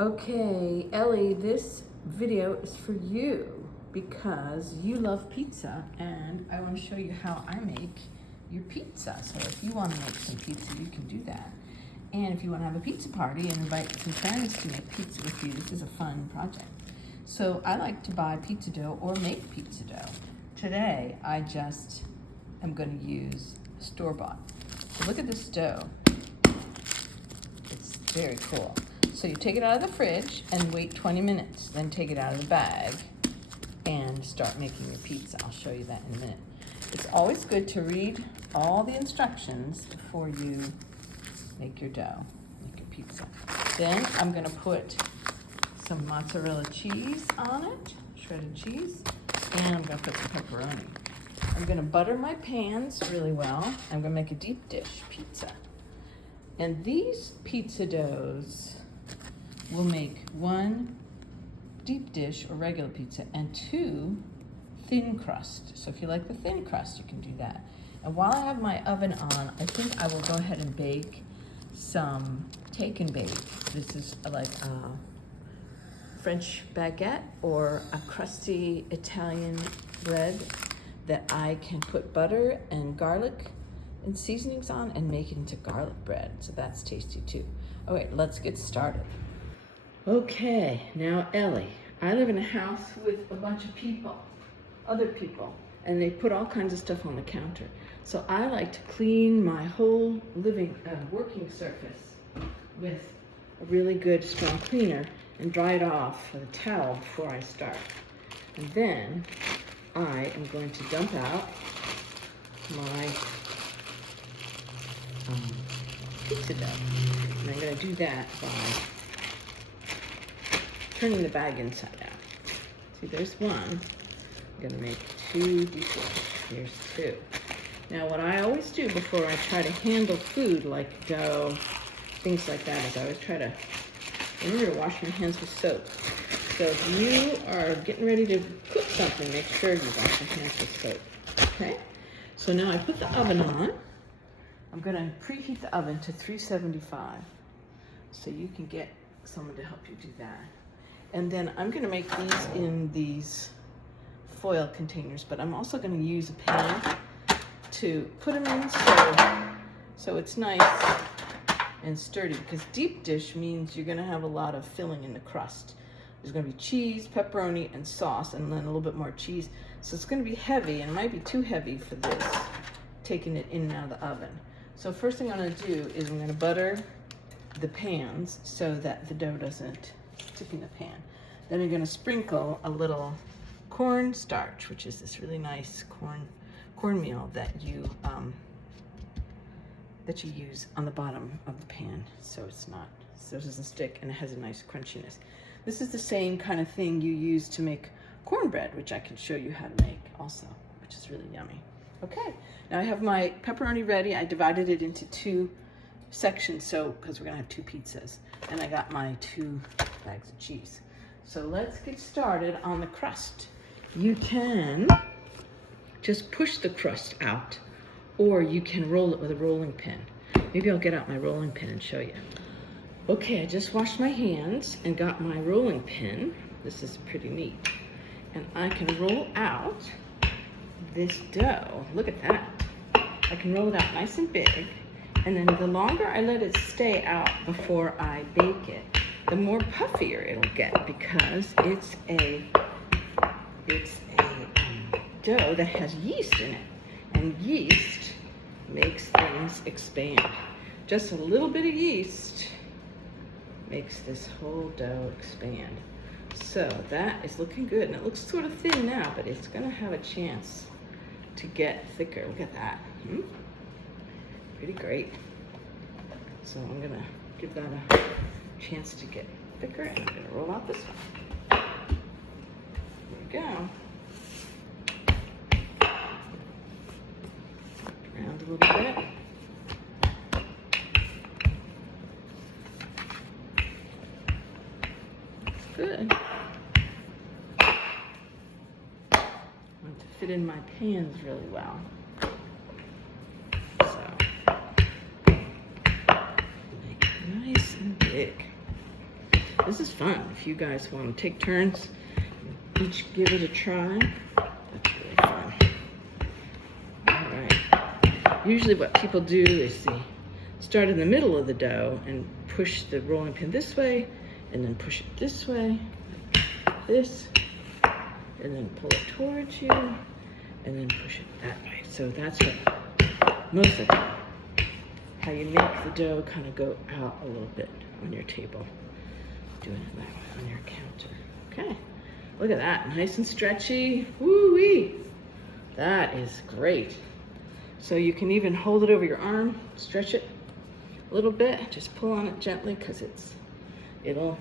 Okay, Ellie, this video is for you because you love pizza and I want to show you how I make your pizza. So if you want to make some pizza, you can do that. And if you want to have a pizza party and invite some friends to make pizza with you, this is a fun project. So I like to buy pizza dough or make pizza dough. Today, I just am going to use store-bought. So look at this dough. It's very cool. So you take it out of the fridge and wait 20 minutes, then take it out of the bag and start making your pizza. I'll show you that in a minute. It's always good to read all the instructions before you make your dough, make your pizza. Then I'm gonna put some mozzarella cheese on it, shredded cheese, and I'm gonna put some pepperoni. I'm gonna butter my pans really well. I'm gonna make a deep dish pizza. And these pizza doughs will make one deep dish or regular pizza and two thin crust. So if you like the thin crust, you can do that. And while I have my oven on, I think I will go ahead and bake some take and bake. This is like a French baguette or a crusty Italian bread that I can put butter and garlic and seasonings on and make it into garlic bread. So that's tasty too. All right, let's get started. Okay, now Ellie, I live in a house with a bunch of people, other people, and they put all kinds of stuff on the counter. So I like to clean my whole working surface with a really good strong cleaner and dry it off with a towel before I start. And then I am going to dump out my pizza dough. And I'm going to do that by turning the bag inside out. See, there's one. I'm gonna make two pieces. Here's two. Now, what I always do before I try to handle food like dough, things like that, is I always try to remember to wash my hands with soap. So if you are getting ready to cook something, make sure you wash your hands with soap. Okay? So now I put the oven on. I'm gonna preheat the oven to 375. So you can get someone to help you do that. And then I'm gonna make these in these foil containers, but I'm also gonna use a pan to put them in so it's nice and sturdy, because deep dish means you're gonna have a lot of filling in the crust. There's gonna be cheese, pepperoni, and sauce, and then a little bit more cheese. So it's gonna be heavy, and it might be too heavy for this, taking it in and out of the oven. So first thing I'm gonna do is I'm gonna butter the pans so that the dough doesn't stick in the pan. Then I'm gonna sprinkle a little corn starch, which is this really nice cornmeal that you use on the bottom of the pan, so it doesn't stick and it has a nice crunchiness. This is the same kind of thing you use to make cornbread, which I can show you how to make also, which is really yummy. Okay, now I have my pepperoni ready. I divided it into two sections, because we're gonna have two pizzas, and I got my 2 bags of cheese. So let's get started on the crust. You can just push the crust out, or you can roll it with a rolling pin. Maybe I'll get out my rolling pin and show you. Okay, I just washed my hands and got my rolling pin. This is pretty neat. And I can roll out this dough. Look at that. I can roll it out nice and big. And then the longer I let it stay out before I bake it, the more puffier it'll get, because it's a dough that has yeast in it. And yeast makes things expand. Just a little bit of yeast makes this whole dough expand. So that is looking good. And it looks sort of thin now, but it's gonna have a chance to get thicker. Look at that. Pretty great. So I'm gonna give that a chance to get thicker, and I'm gonna roll out this one. There we go. Around a little bit. Good. I want to fit in my pans really well. So make it nice and big. This is fun. If you guys want to take turns, each give it a try. That's really fun. All right. Usually what people do is they start in the middle of the dough and push the rolling pin this way, and then push it this way, like this, and then pull it towards you, and then push it that way. So that's what most of the time, how you make the dough kind of go out a little bit on your table. Doing it that way on your counter. Okay, look at that, nice and stretchy. Woo-wee! That is great. So you can even hold it over your arm, stretch it a little bit, just pull on it gently because it'll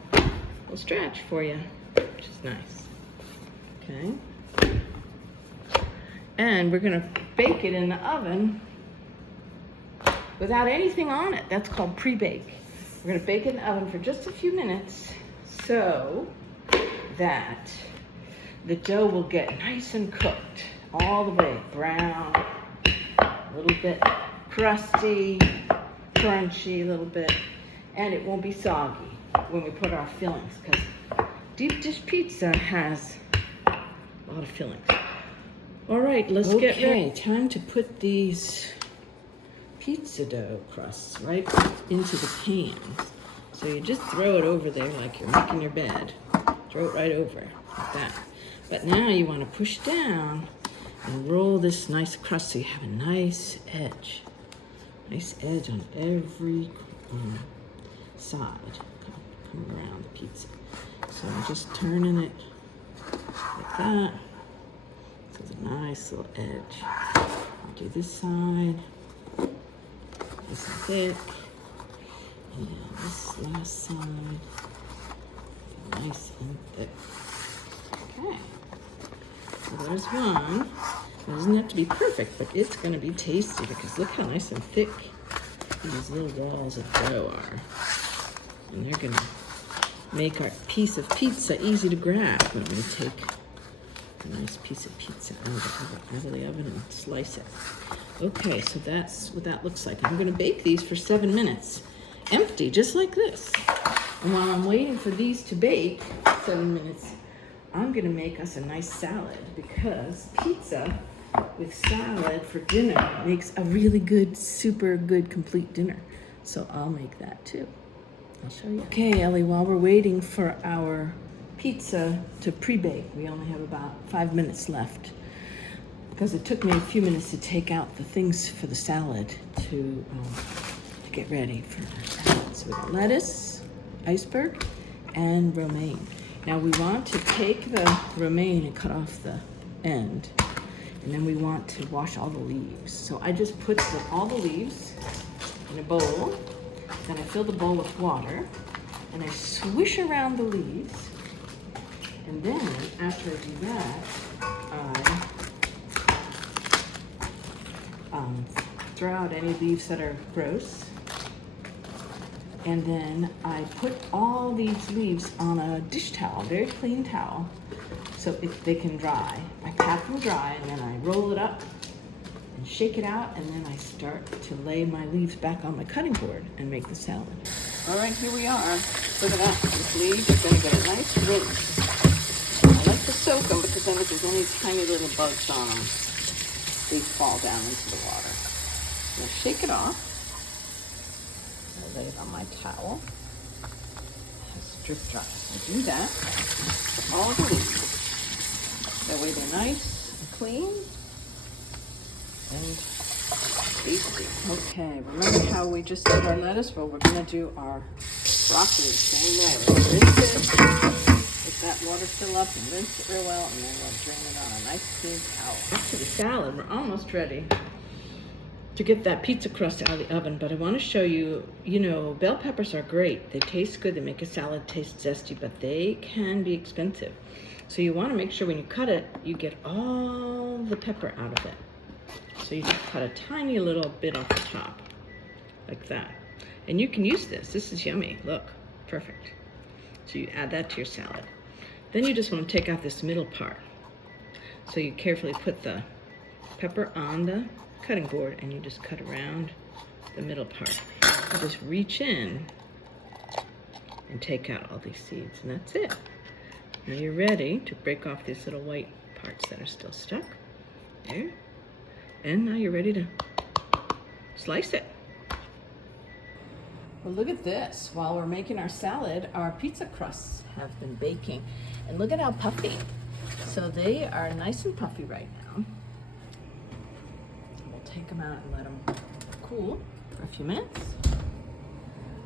stretch for you, which is nice. Okay. And we're gonna bake it in the oven without anything on it. That's called pre-bake. We're gonna bake it in the oven for just a few minutes so that the dough will get nice and cooked all the way brown, a little bit crusty, crunchy a little bit, and it won't be soggy when we put our fillings, because deep dish pizza has a lot of fillings. All right, let's get ready. Time to put these pizza dough crusts right into the pan. So you just throw it over there like you're making your bed. Throw it right over like that. But now you want to push down and roll this nice crust so you have a nice edge. Nice edge on every side. Come around the pizza. So I'm just turning it like that. So it's a nice little edge. I'll do this side. Nice and thick. And this last side. Nice and thick. Okay. So there's one. It doesn't have to be perfect, but it's going to be tasty because look how nice and thick these little balls of dough are. And they're going to make our piece of pizza easy to grab when we take a nice piece of pizza out of the oven and slice it. Okay, so that's what that looks like. I'm going to bake these for 7 minutes, empty, just like this. And while I'm waiting for these to bake 7 minutes, I'm going to make us a nice salad because pizza with salad for dinner makes a really good, super good, complete dinner. So I'll make that too. I'll show you. Okay, Ellie, while we're waiting for our pizza to pre-bake, we only have about 5 minutes left because it took me a few minutes to take out the things for the salad to get ready for the salad. So we got lettuce, iceberg, and romaine. Now we want to take the romaine and cut off the end, and then we want to wash all the leaves. So I just put all the leaves in a bowl, then I fill the bowl with water, and I swish around the leaves, and then after I do that, I throw out any leaves that are gross. And then I put all these leaves on a dish towel, very clean towel, so they can dry. I pat them dry, and then I roll it up and shake it out, and then I start to lay my leaves back on my cutting board and make the salad. All right, here we are. Look at that. These leaves are going to get a nice rinse. I like to soak them because then if there's any tiny little bugs on them, they fall down into the water. So shake it off. I lay it on my towel. Just drip dry. I do that with all the leaves. That way they're nice and clean and tasty. Okay, remember how we just did our lettuce? Well, we're going to do our broccoli the same way. We'll rinse it, let that water fill up and rinse it real well, and then we'll drain it on a nice clean towel. Back to the salad. We're almost ready to get that pizza crust out of the oven, but I want to show you, bell peppers are great. They taste good. They make a salad taste zesty, but they can be expensive. So you want to make sure when you cut it, you get all the pepper out of it. So you just cut a tiny little bit off the top, like that. And you can use this. This is yummy. Look, perfect. So you add that to your salad. Then you just want to take out this middle part. So you carefully put the pepper on the cutting board and you just cut around the middle part. You just reach in and take out all these seeds, and that's it. Now you're ready to break off these little white parts that are still stuck. There. And now you're ready to slice it. Well, look at this. While we're making our salad, our pizza crusts have been baking. And look at how puffy. So they are nice and puffy right now. We'll take them out and let them cool for a few minutes.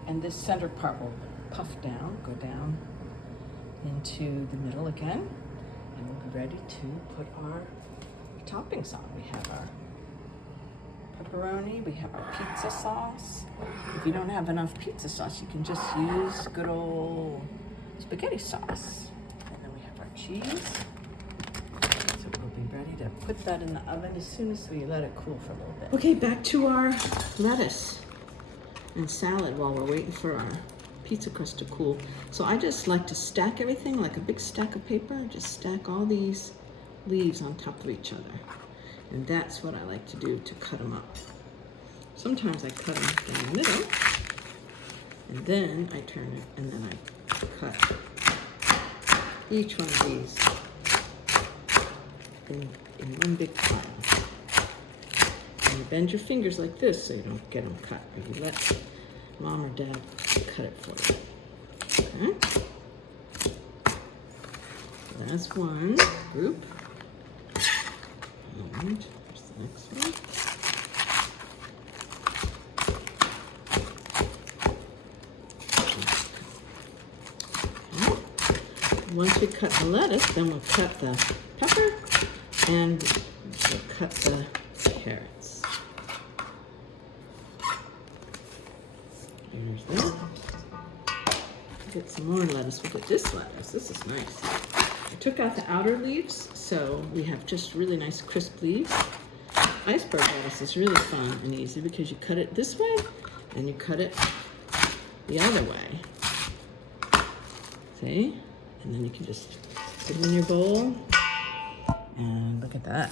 And this center part will puff down, go down into the middle again. And we'll be ready to put our toppings on. We have our pepperoni, we have our pizza sauce. If you don't have enough pizza sauce, you can just use good old spaghetti sauce. And then we have our cheese. So we'll be ready to put that in the oven as soon as we let it cool for a little bit. Okay, back to our lettuce and salad while we're waiting for our pizza crust to cool. So I just like to stack everything like a big stack of paper. Just stack all these leaves on top of each other. And that's what I like to do to cut them up. Sometimes I cut them in the middle, and then I turn it, and then I cut each one of these in one big pile. And you bend your fingers like this so you don't get them cut. Or you let mom or dad cut it for you. Okay? So that's one group. And here's the next one. Okay. Once we cut the lettuce, then we'll cut the pepper and we'll cut the carrots. Here's that. Get some more lettuce. We'll get this lettuce. This is nice. I took out the outer leaves, so we have just really nice crisp leaves. Iceberg lettuce is really fun and easy because you cut it this way and you cut it the other way. See? And then you can just put them in your bowl. And look at that.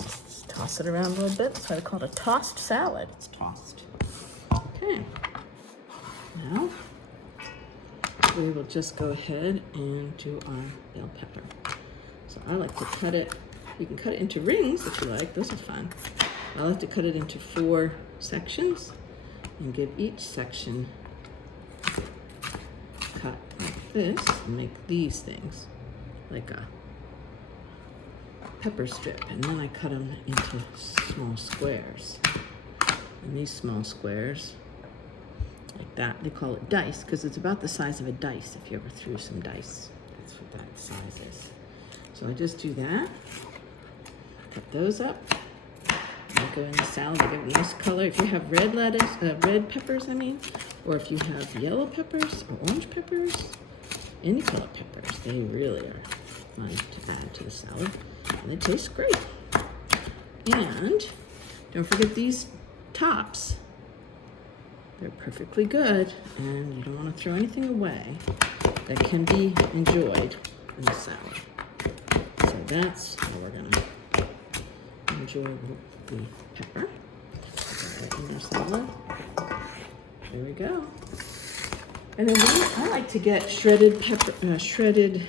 Just toss it around a little bit. That's why they call it a tossed salad. It's tossed. Okay. Now, we will just go ahead and do our bell pepper. So I like to cut it, you can cut it into rings if you like, those are fun. I like to cut it into 4 sections and give each section cut like this and make these things like a pepper strip. And then I cut them into small squares. And these small squares, like that, they call it dice because it's about the size of a dice if you ever threw some dice. That's what that size is. So I just do that, cut those up, and go in the salad to give it a nice color. If you have red lettuce, red peppers, or if you have yellow peppers or orange peppers, any color peppers, they really are fun to add to the salad, and they taste great. And don't forget these tops. They're perfectly good, and you don't want to throw anything away that can be enjoyed in the salad. So that's how we're going to enjoy the pepper. Put that in our salad. There we go. And then I like to get shredded pepper, shredded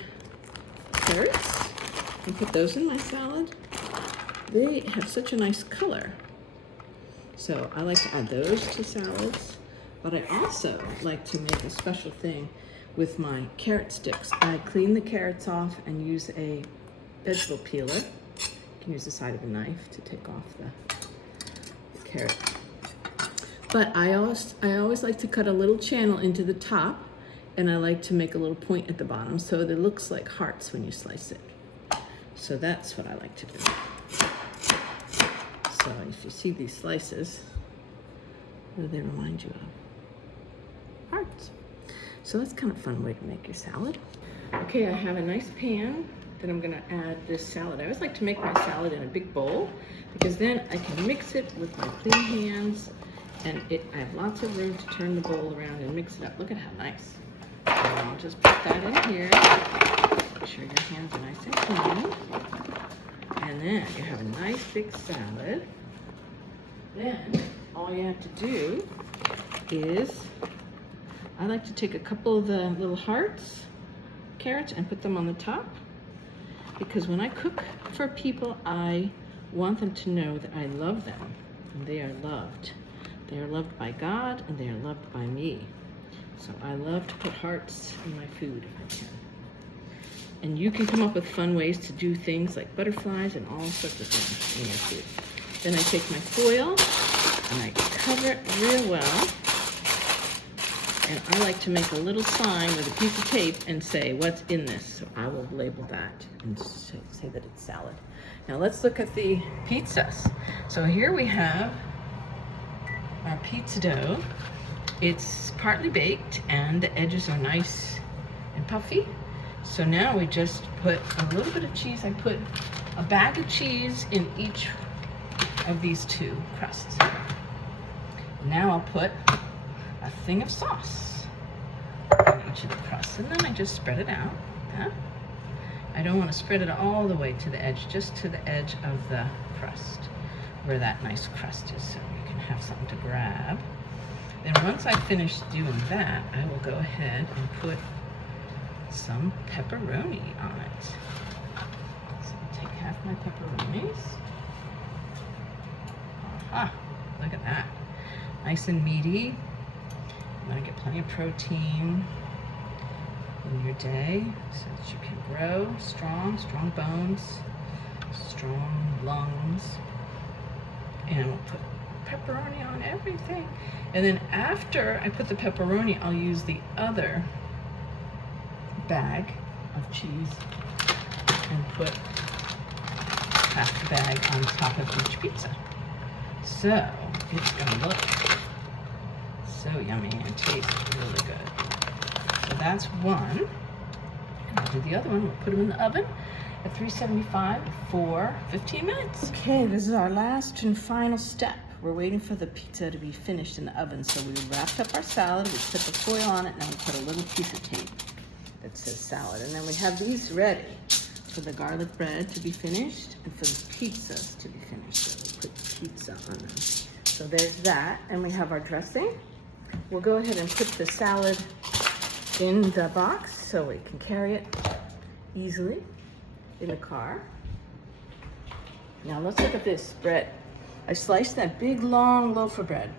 carrots, and put those in my salad. They have such a nice color. So I like to add those to salads, but I also like to make a special thing with my carrot sticks. I clean the carrots off and use a vegetable peeler. You can use the side of a knife to take off the carrot. But I always like to cut a little channel into the top, and I like to make a little point at the bottom so that it looks like hearts when you slice it. So that's what I like to do. So if you see these slices, what do they remind you of? Hearts. So that's kind of a fun way to make your salad. Okay, I have a nice pan that I'm gonna add this salad. I always like to make my salad in a big bowl because then I can mix it with my clean hands, and I have lots of room to turn the bowl around and mix it up. Look at how nice. So I'll just put that in here. Make sure your hands are nice and clean. And then you have a nice big salad. Then all you have to do is I like to take a couple of the little hearts, carrots, and put them on the top, because when I cook for people, I want them to know that I love them and they are loved. They are loved by God and they are loved by me. So I love to put hearts in my food if I can. And you can come up with fun ways to do things like butterflies and all sorts of things in your food. Then I take my foil and I cover it real well. And I like to make a little sign with a piece of tape and say what's in this. So I will label that and say that it's salad. Now let's look at the pizzas. So here we have our pizza dough. It's partly baked and the edges are nice and puffy. So now we just put a little bit of cheese. I put a bag of cheese in each of these two crusts. Now I'll put a thing of sauce on each of the crusts, and then I just spread it out. I don't want to spread it all the way to the edge, just to the edge of the crust, where that nice crust is, so you can have something to grab. Then once I finish doing that, I will go ahead and put some pepperoni on it. So I'll take half my pepperonis. Aha, look at that. Nice and meaty. You want to get plenty of protein in your day so that you can grow strong bones, strong lungs. And we'll put pepperoni on everything. And then after I put the pepperoni, I'll use the other bag of cheese and put half the bag on top of each pizza. So it's gonna look so yummy and taste really good. So that's one. And I'll do the other one. We'll put them in the oven at 375 for 15 minutes. Okay, this is our last and final step. We're waiting for the pizza to be finished in the oven. So we wrapped up our salad, we put the foil on it, and then we put a little piece of tape that says salad. And then we have these ready for the garlic bread to be finished and for the pizzas to be finished. So we put pizza on them. So there's that, and we have our dressing. We'll go ahead and put the salad in the box so we can carry it easily in the car. Now let's look at this bread. I sliced that big long loaf of bread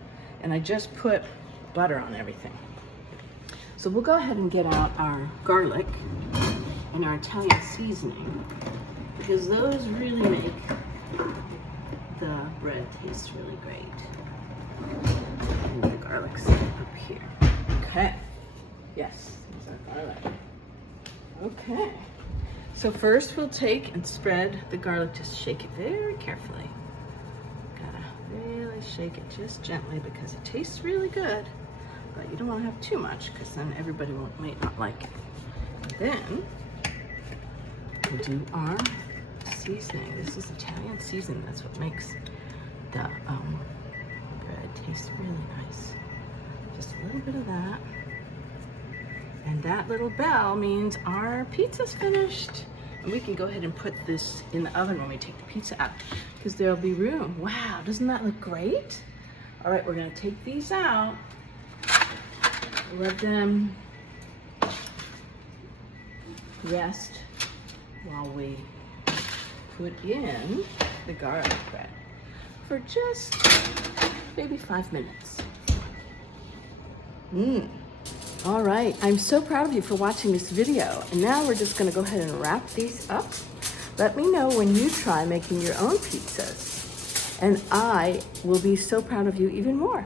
and I just put butter on everything. So we'll go ahead and get out our garlic and our Italian seasoning, because those really make the bread taste really great. And the garlic's up here. Okay. Yes, these are garlic. Okay. So first we'll take and spread the garlic. Just shake it very carefully. Gotta really shake it just gently because it tastes really good. But you don't want to have too much because then everybody might not like it. And then we'll do our seasoning. This is Italian seasoning. That's what makes the bread taste really nice. Just a little bit of that. And that little bell means our pizza's finished. And we can go ahead and put this in the oven when we take the pizza out, because there'll be room. Wow, doesn't that look great? All right, we're gonna take these out. Let them rest while we put in the garlic bread for just maybe 5 minutes. All right, I'm so proud of you for watching this video. And now we're just gonna go ahead and wrap these up. Let me know when you try making your own pizzas. And I will be so proud of you even more.